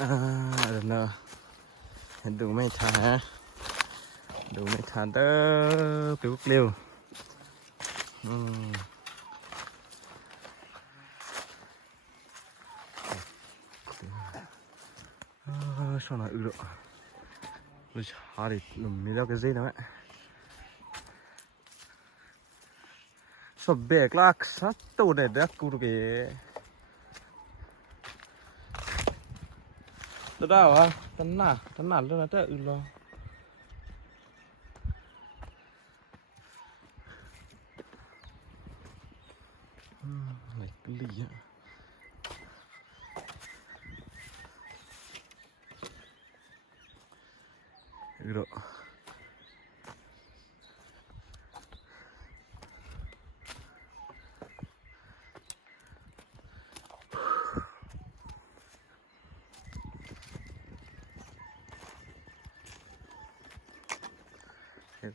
เนาะดูไม่ทันเด้อไปบุกเร็วช่วงนั้นรู้ชาดิหนุ่มมีแล้วก็เจ๊นะแม่สบเบกลักสัตว์ตัวเด็ดดักกูรู้เก๋ตัวดาวอ่ะตันหนาเรื่องนั้นแต่อื่นหรออะไรกันลี่อ่ะรู้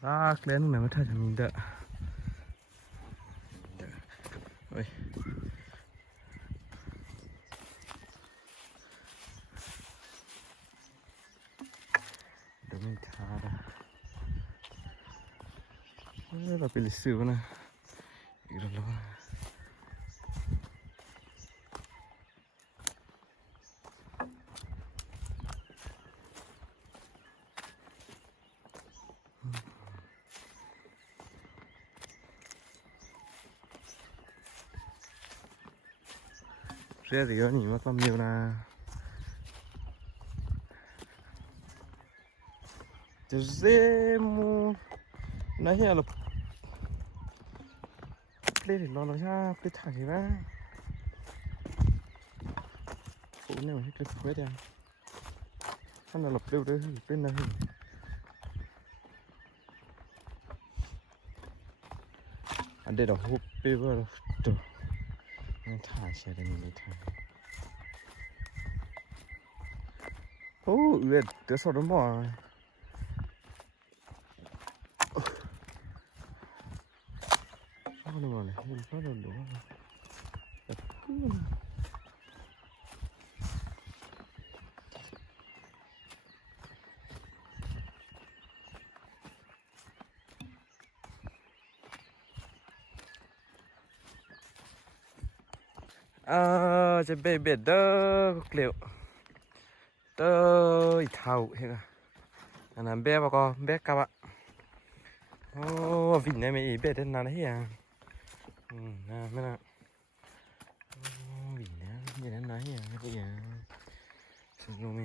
lak len na mata jaminda oi demi thara la pilih na iralo Rẽ thì nhỉ mất bao nhiêu là từ dễ mu nãy giờ là lên thì lo ra lên thẳng thì ra phụ này mà hết lên quét ra con là lập đều đấy bên này anh đây là hộp bê vợ rồi nó thả xe đây mình thả ô ướt tớ sao đó mỏ sao nó mỏ này mình phát được đúng khôngจะเบ็ดเด้อเกลียวเด้ออีเท่าเฮ้ยอันนั้นเบ็ดปะก็เบ็ดกับอ่ะโอ้วิ่งได้ไหมอีเบ็ดได้นานเฮียน่าไม่น่าวิ่งได้ยังได้นานเฮียไม่ก็ยังสนุกไหม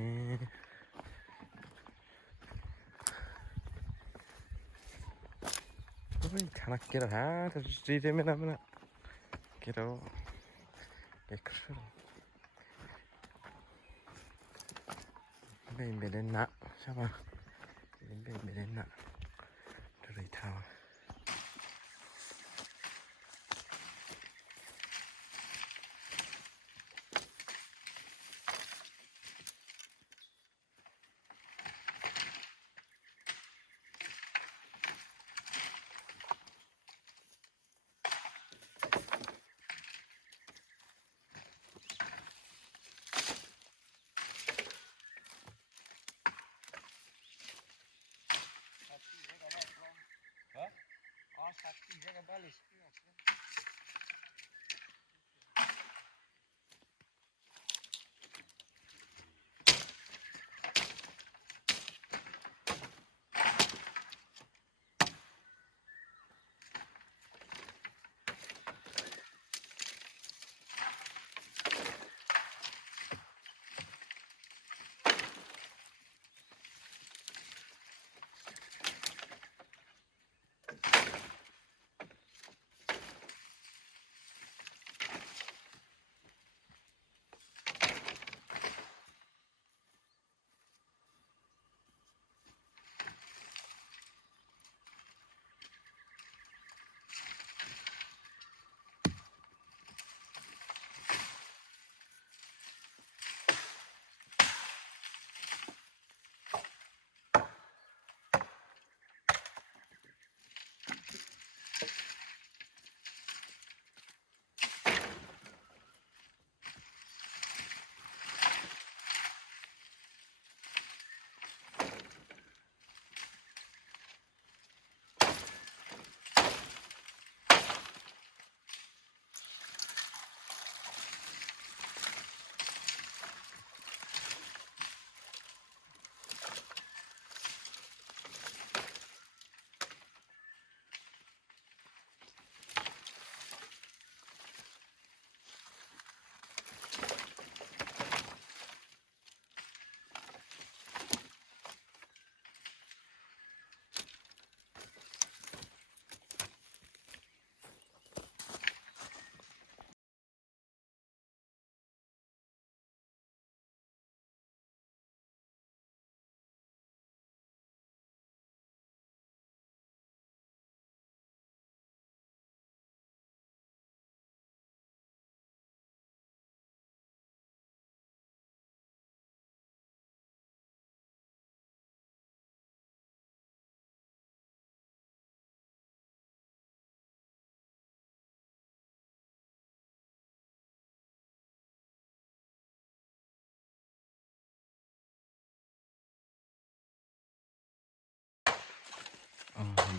โอ้ยขนาดเกลียวฮะแต่จีเดไม่น่าเกลียวEkşi. Benim beden nak, siapa? Benim beden nak. Dari tahu.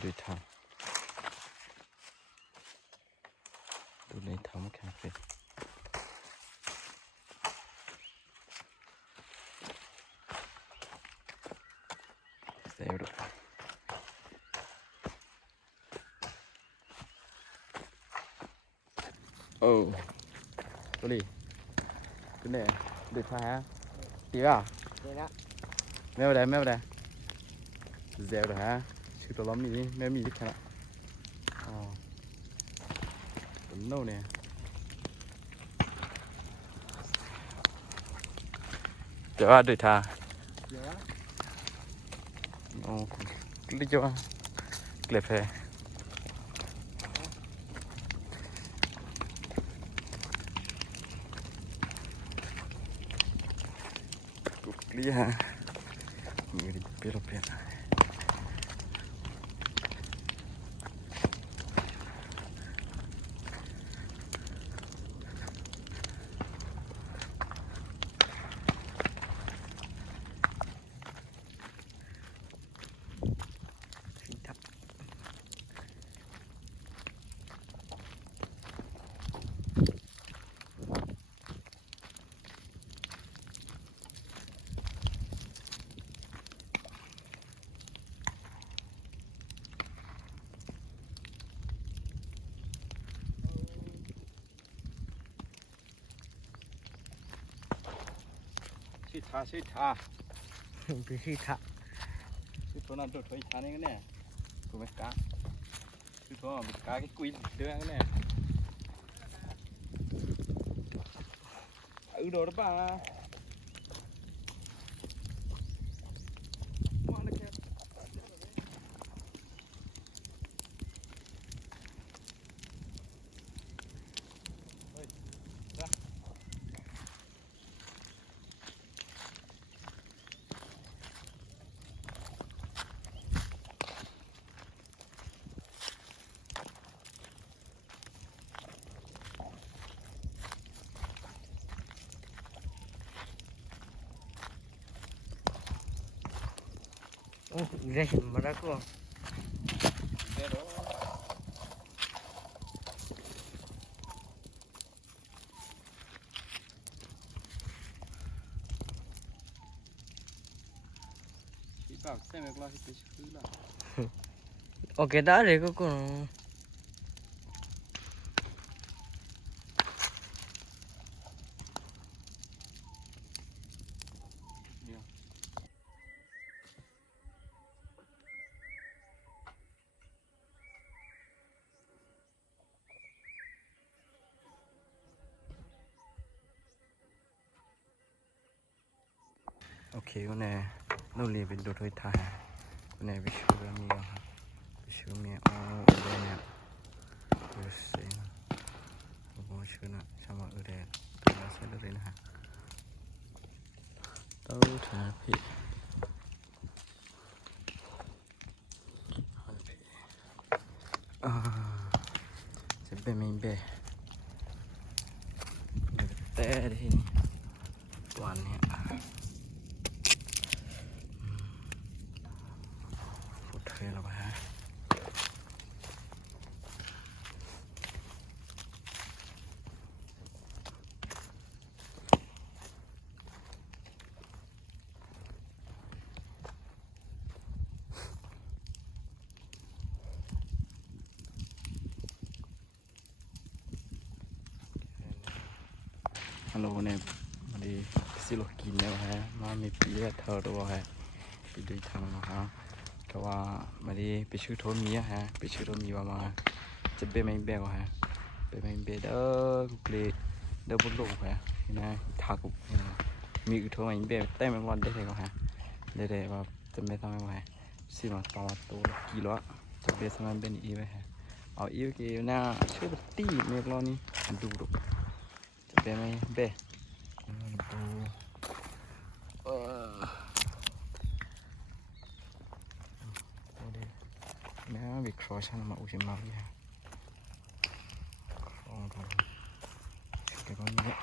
ด้วยทางดูในทางแคเฟ่เซลล์โอ้ตัวนี้ตัวนี้เด็ดท้ายฮะดีป่ะ นี่นะ ไม่เป็นไรไม่เป็นไรเซลล์ฮะชื่อตัวล้อมนี้ไม่มีดิแค่ละอ๋อตัวโน่เนี่ยเดี๋ยวว่าเด็ดท้าย เดี๋ยวนะ โอ้ลิจวะเกล็ดแพกุกลีฮะมีอะไรเปรี้ยวเปรี้ยวสีทับชื่อทา เป็นสีทับ ชื่อตัวนั้นตัวถอยทานี่กันแน่ตัวไม่กล้าชื่อตัวไม่กล้าแค่กุยเดือกันแน่โดดป่ะมาเลยแค่โอ้เดี๋ยวมาแล้วก็ เดี๋ยวชีบ่าวเส้นเมกลาที่ไปชื่อละ โอเคได้เลยก็กูโอเควันนี้นู่นเลยเป็นตัวถอยทายวันนี้ไปชื่อเรื่องนี้ครับไปชื่อเมียอ๋อเรื่องนี้เดี๋ยวเสียงผมชื่อนะชาวอุเรนตัวเสียเลยนะฮะตัวถาพี่จะเป็นไม่เบะแต่ที่นี่วันนี้ฟุตเทรลไปฮะฮัลโหลเนี่ยมาดีสิโลกินแล้วฮะมามีปีเลือดเธอตัวฮะไปดูทางนะฮะก็ว่ามาดีไปชื่อโทมีฮะไปชื่อโทมีว่ามาจะเป็นไม่แบกฮะเป็นไม่แบกเด้อกุกเลยเด้อบนโลกฮะนะทากุกมีอุทโทไม่แบกแต่ไม่วันได้เลยก็ฮะได้ว่าจะไม่ทำไม่ไหวสิมาต่อตัวกี่ล้อจะเป็นสมัยเป็นอีไว้ฮะเอาอีกกี่หน้าชื่อตีเมกล้อนี้ดูดูจะเป็นไม่แบกแม่วิเคราะห์ฉันมาอุจิมาเลยฮะลองดูเดี๋ยวก็นี้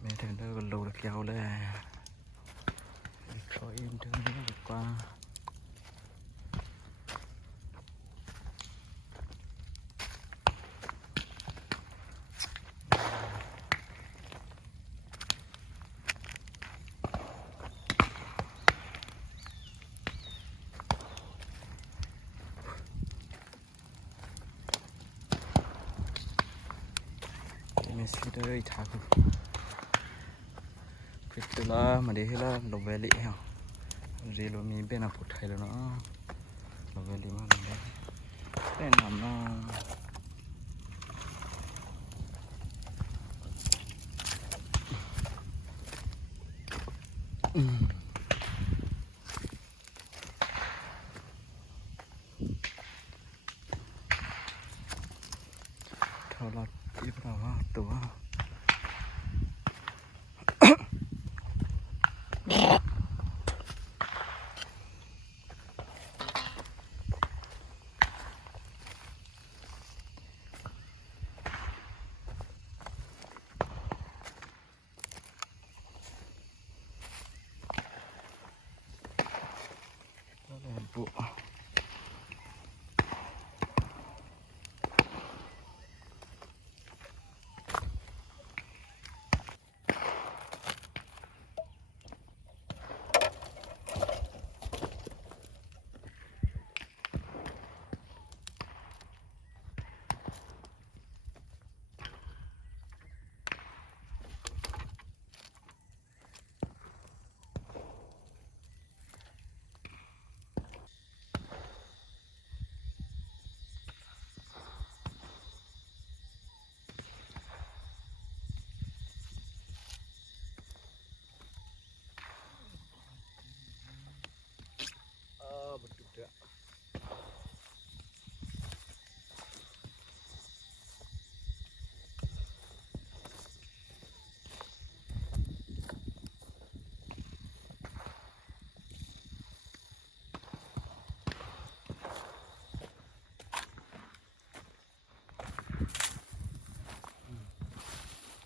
แม่ถึงได้ก็โลดเกี่ยวเลยวิเคราะห์ เอ็นเดินดีกว่าMessi dari Thakur Fitula Madehila Loveli Relo mi bena puthai lo no Loveli ma lo ben nam no Thao lọt đi vào đó tủ bộ betul tak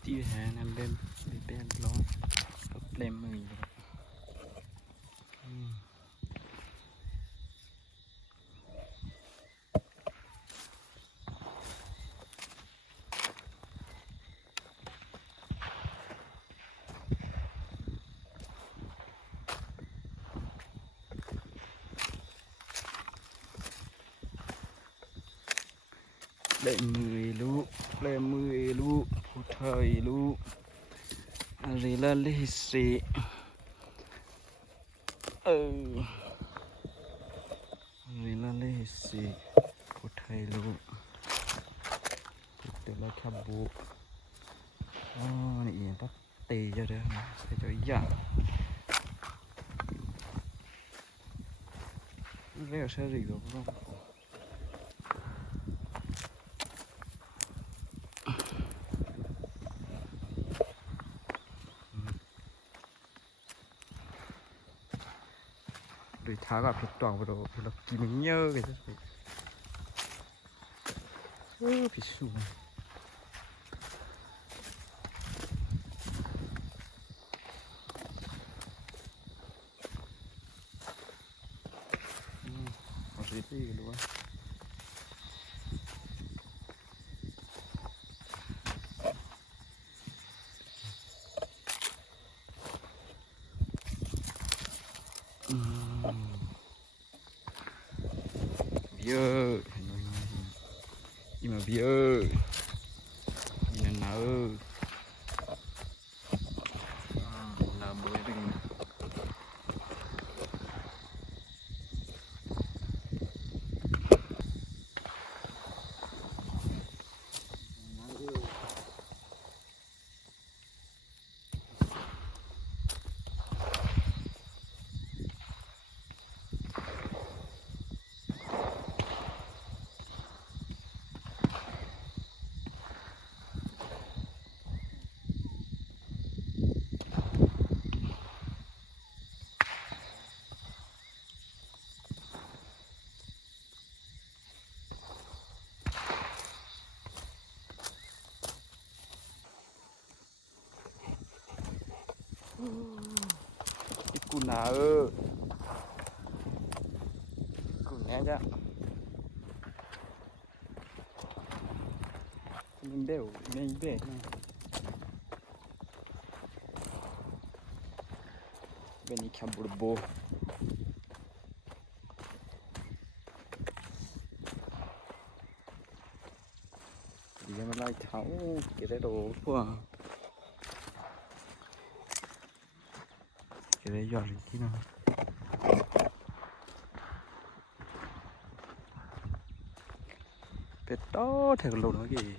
tiêu hà nằm bên lo problem mười le mười lu phụ thời lu gì là lì xì gì là lì xì phụ thời lu từ là khắp bộ này tắt tì cho đấy sẽ cho dạ leo sẽ gì rồi không rồi thả vào thịt toàn vào đồ thì nó kỳ mình nhớ cái đó bị sụn có gì thì luôn bia nhưng mà bia nhìn nào là bơi đừng ណាគូណែចាមិនដេវមិនបេBeni Camburbo. Dia malai thau kira đồ quá. Kira giọt đi nào. Biết to thì lột nó kì.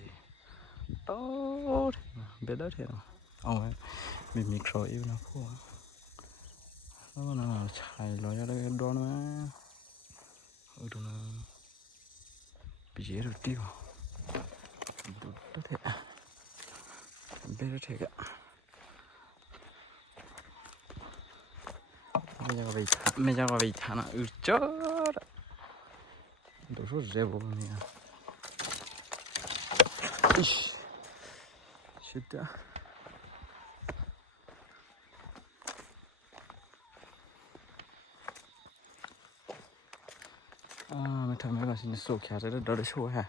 To biết đó thì nào. Ông mình micro yêu nó quá. Nó chạy lo ra đây đón mà đồ nó bị dễ rồi tiêu đó thế bé đó thế cả bây giờ vào bị thả nó chết đồ số dễ vô nè shit đó mình thầm mấy bà xin sổ khá rất đó để show hả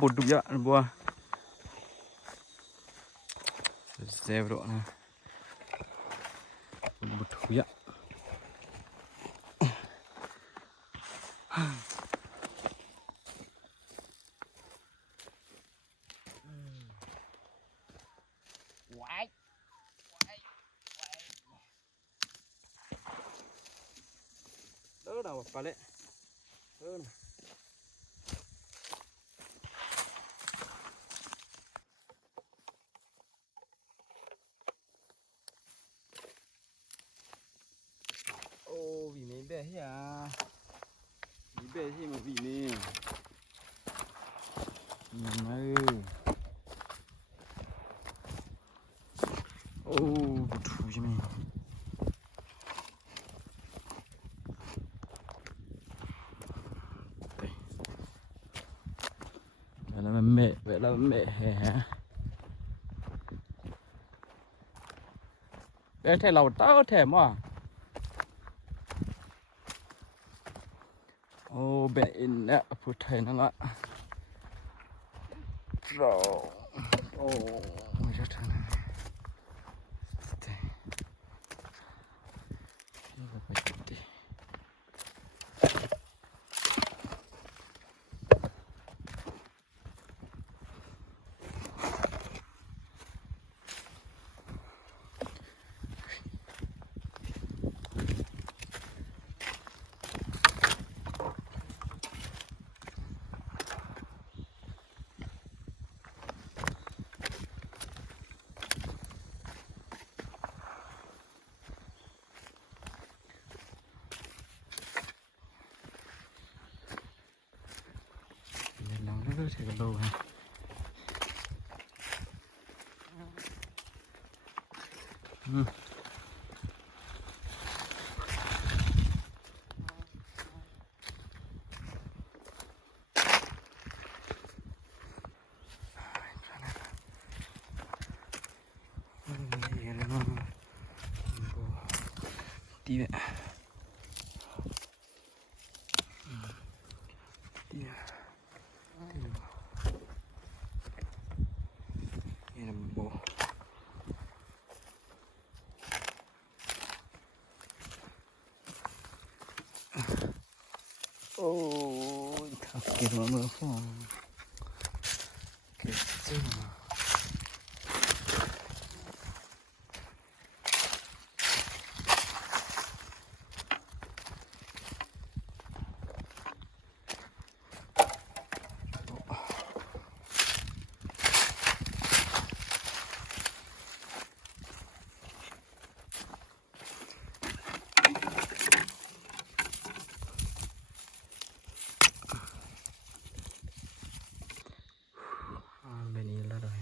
bột đục dạ bùa dẹp độ nè bột đục dạ đỡ nào bà lệ hơn vì mấy bé hết à mấy bé gì mà vì nè nhìn ơi thú gì mình vậy là mẹ hả bé thầy lầu tao thèm à bé in nè phụ thầy nó ạ rồi rất là thì còn đâu hả đi vậy thật kìa mọi người không kìa chứ bên này là rồi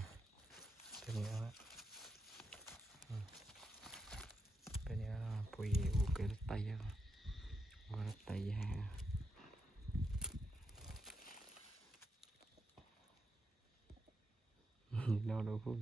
เราพูด